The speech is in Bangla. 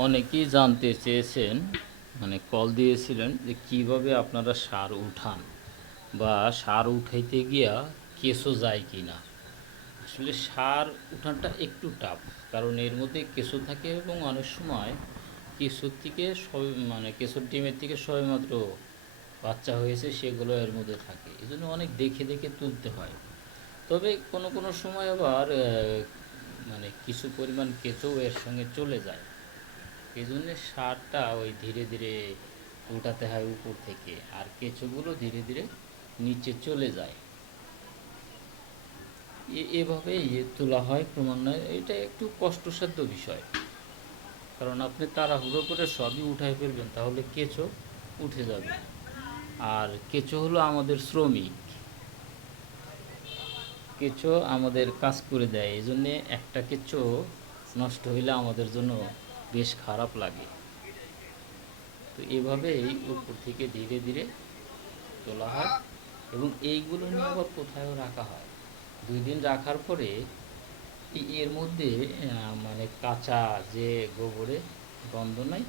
অনেকেই জানতে চেয়েছেন, মানে কল দিয়েছিলেন যে কিভাবে আপনারা সার উঠান বা সার উঠাইতে গিয়া কেঁচো যায় কি না। আসলে সার উঠানটা একটু টাফ, কারণ এর মধ্যে কেঁচো থাকে এবং অনেক সময় কেঁচোর থেকে মানে কেঁচোর ডিমের থেকে সবেমাত্র বাচ্চা হয়েছে সেগুলো এর মধ্যে থাকে, এই জন্য অনেক দেখে দেখে তুলতে হয়। তবে কোনো কোনো সময় আবার মানে কিছু পরিমাণ কেঁচো এর সঙ্গে চলে যায়, এই জন্যে সারটা ওই ধীরে ধীরে উঠাতে হয় উপর থেকে, আর কেঁচোগুলো ধীরে ধীরে নিচে চলে যায়। এভাবেই তোলা হয় ক্রমান্বয়ে। এটা একটু কষ্টসাধ্য বিষয়, কারণ আপনি তাড়াহুড়ো করে সবই উঠায় ফেলবেন তাহলে কেঁচো উঠে যাবে। আর কেঁচো হলো আমাদের শ্রমিক, কেঁচো আমাদের কাজ করে দেয়, এই জন্যে একটা কেঁচো নষ্ট হইলে আমাদের জন্য বেশ খারাপ লাগে। তো এভাবেই উপর থেকে ধীরে ধীরে তোলা হয়, এবং এইগুলো নিয়ে আবার কোথায়ও রাখা হয়। 2 দিন রাখার পরে এর মধ্যে মানে কাঁচা যে গোবরে গন্ধ নাই,